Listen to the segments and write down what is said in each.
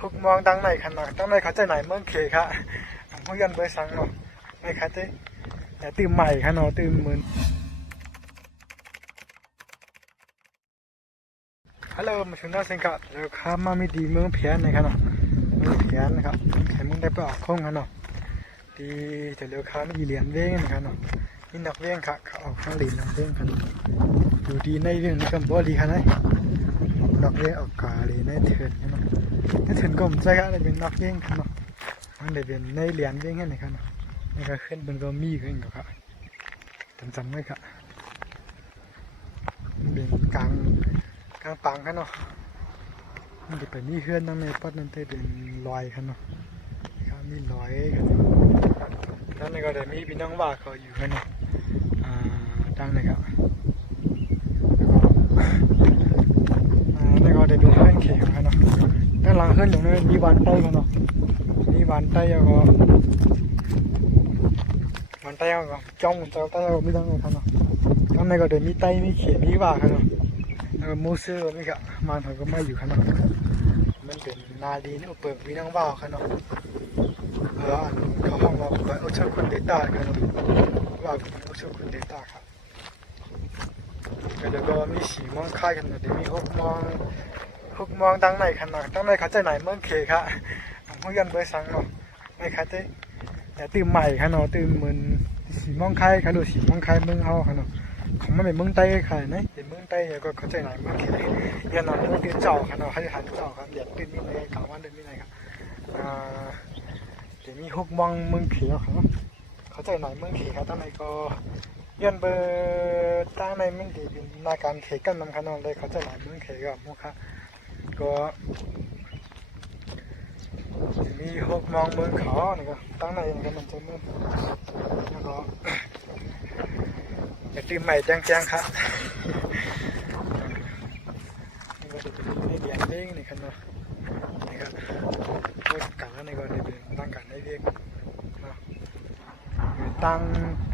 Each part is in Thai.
hục mong đăng này khăn nào đăng này khó chơi này mơn khề khá không gần với sáng nó này khá thế từ mày khá nó từ mơn hello mà chúng ta xin cả rồi khá mà mi đi mương phiền này khá nào mương phiền này khá cái mương đẹp bạc không khá nào thìจะเลือกค้าไม่กี่เหรียญเว้งนะครับเนาะนี่นักเว้งค่ะออกข้างเหรียญนักเว้งค่ะอยู่ดีในเรื่องนี้ก็บ่ดีค่ะนะนักเว้งออกกาเลยในเถื่อนเนาะในเถื่อนก็ผมใจค่ะได้เป็นนักเว้งค่ะเนาะมันได้เป็นในเหรียญเว้งนี่ค่ะเนาะนี่ก็ขึ้นเป็นก็มีขึ้นกับค่ะจำไว้ค่ะเป็นกลางปังค่ะเนาะมันจะเป็นนี่ขึ้นนั่งในปัดนั่นจะเป็นลอยค่ะเนาะมีลอยกันด้านในก็ได้มีพี่น้องว่าเขาอยู่กันเนาะดังเลยครับแล้วก็ได้เป็นเพื่อนเขียงกันเนาะด้านหลังเพื่อนอยู่นั่นมีวันไต้กันเนาะมีวันไต้แล้วก็วันไต้แล้วก็จ้องเจ้าไต้แล้วก็ไม่ต้องเลยครับเนาะด้านในก็ได้มีไต้มีเขียงมีว่ากันเนาะแล้วก็มูเซอร์ไม่ครับมันเขาก็ไม่อยู่กันเนาะมันเป็นนาดีนี่เปิดพี่น้องว่ากันเนาะเขาห้องว่าผมเอาเชือกคนเดต้ากันว่าผมเอาเชือกคนเดต้าครับแล้วก็มีสีมองค่ายกันเดี๋ยวมีหกมองดังไหนขนาดดังไหนเขาใจไหนเมื่อเคค่ะผมยันเบอร์สังเนาะไม่ค่ะเต้แต่ตื่นใหม่ค่ะเนาะตื่นเหมือนสีมองค่ายค่ะดูสีมองค่ายเมืองเขาค่ะเนาะของมันเป็นเมืองใต้ค่ะนะเป็นเมืองใต้แล้วก็เขาใจไหนเมื่อเคยันนอนเมื่อตื่นเจ้าค่ะเนาะให้หันเจ้าครับเดี๋ยวตื่นมีอะไรกลางวันตื่นมีอะไรครับเดี๋ยวมีหกมองเมืองเขียวครับเขาใจหน่อยเมืองเขียวตั้งในก็ยันเบอร์ตั้งในมันดีเป็นนาการเขียกันนำขนมเลยเขาใจหน่อยเมืองเขียวกับมุขะก็มีหกมองเมืองเขาเนี่ยก็ตั้งในก็มันจะมืดแล้วก็จะตื่นใหม่แจ้งครับนี่ก็จะเป็นเดียนเด้งนี่ครับเนาะนี่ครับพูดกันแล้วนี่ก็จะเป็นตั้งกันได้เรียกตั้ง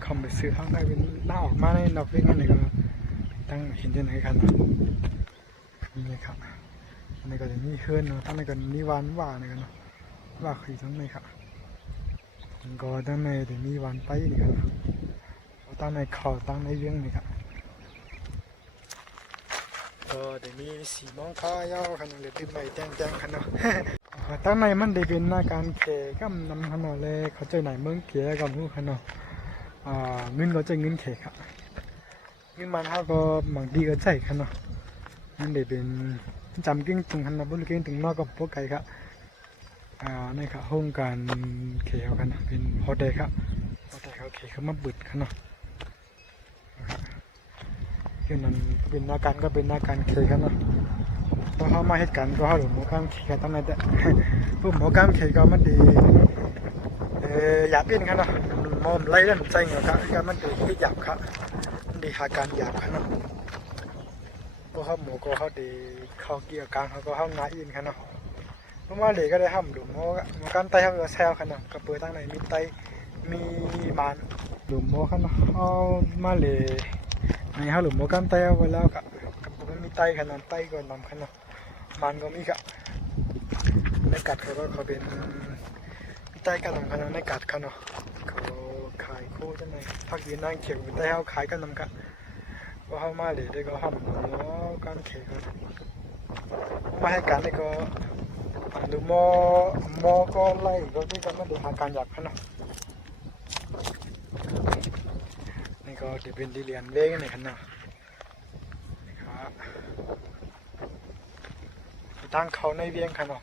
คอมไปซื้อข้างในเป็นหน้าออกมาในนอกเรื่องนี่ก็ตั้งเห็นที่ไหนกันนี่ครับอันนี้ก็จะมีเฮือนเนาะตั้งในก็มีวันว่านี่กันเนาะว่าคือทั้งในครับก็ตั้งในจะมีวันไปนี่กันตั้งในเขาตั้งในเรื่องนี่ครับก็จะมีสีมองข้าวยาวขนาดเล็กใหม่แจ้งขนาดตั้งในมันได้เป็นหน้าการเขยก็นำขนาดเลยเขาใจไหนเมืองเขยกับผู้ขนาดเงินก็จะเงินเขยครับเงินมันเขาก็บางทีก็ใช่ขนาดมันได้เป็นจำกิ้งถึงขนาดบริเวณถึงนอกกับพวกไก่ครับนี่ครับห้องการเขยกันเป็นโฮเทลครับโฮเทลเขาเขยเขามาบึดขนาดคือนั้นเป็นหน้าการก็เป็นหน้าการเขยขนาดพอเขามาเหตุการณ์ก็เขาหลุดหมอกล้ามเขยตั้งแต่พวกหมอกล้ามเขยก็มันดีหยาบยิ่งครับเนาะมอมไล่เล่นใจเหรอครับก็มันดีที่หยาบครับมันดีหาการหยาบครับเนาะก็เขาหมูก็เขาดีเขาเกี่ยวกันเขาก็เขาหน้าอินครับเนาะเพราะว่าเหล็กก็ได้ห้ามหลุมหมอกล้ามไตเขาก็แซวครับเนาะก็เปิดตั้งในมีไตมีมันหลุมหมอครับเนาะเอามาเหล็กในเขาหลุมหมอกล้ามไตเอาไว้แล้วครับมันมีไตขนาดไตก่อนนำขนาดมันก็มีครับในกัดเขาก็เขาเป็นมีไตกันนำขนาดในกัดเขาเนาะเขาขายคู่ใช่ไหมพักยืนนั่งเขียวไตเขาขายกันนำกันก็เข้ามาเลยได้ก็ห้ามหมอการเขียวมาให้การได้ก็หรือหมอก็ไล่ก็ที่กันไม่ได้หาการหยับเขาเนาะนี่ก็จะเป็นดีเลียนเว้งในขนาดตั้งเขาในเวียงค่ะเนาะ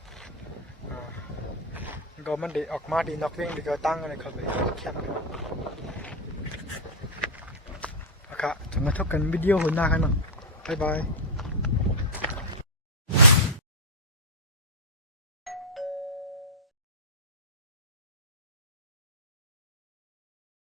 ก็มันได้ออกมาดีนอกเวียงดีก็ตั้งอะไรเขาไปเข้มค่ะจะมาทบกันวิดีโอหัวหน้าค่ะเนาะบ๊ายบาย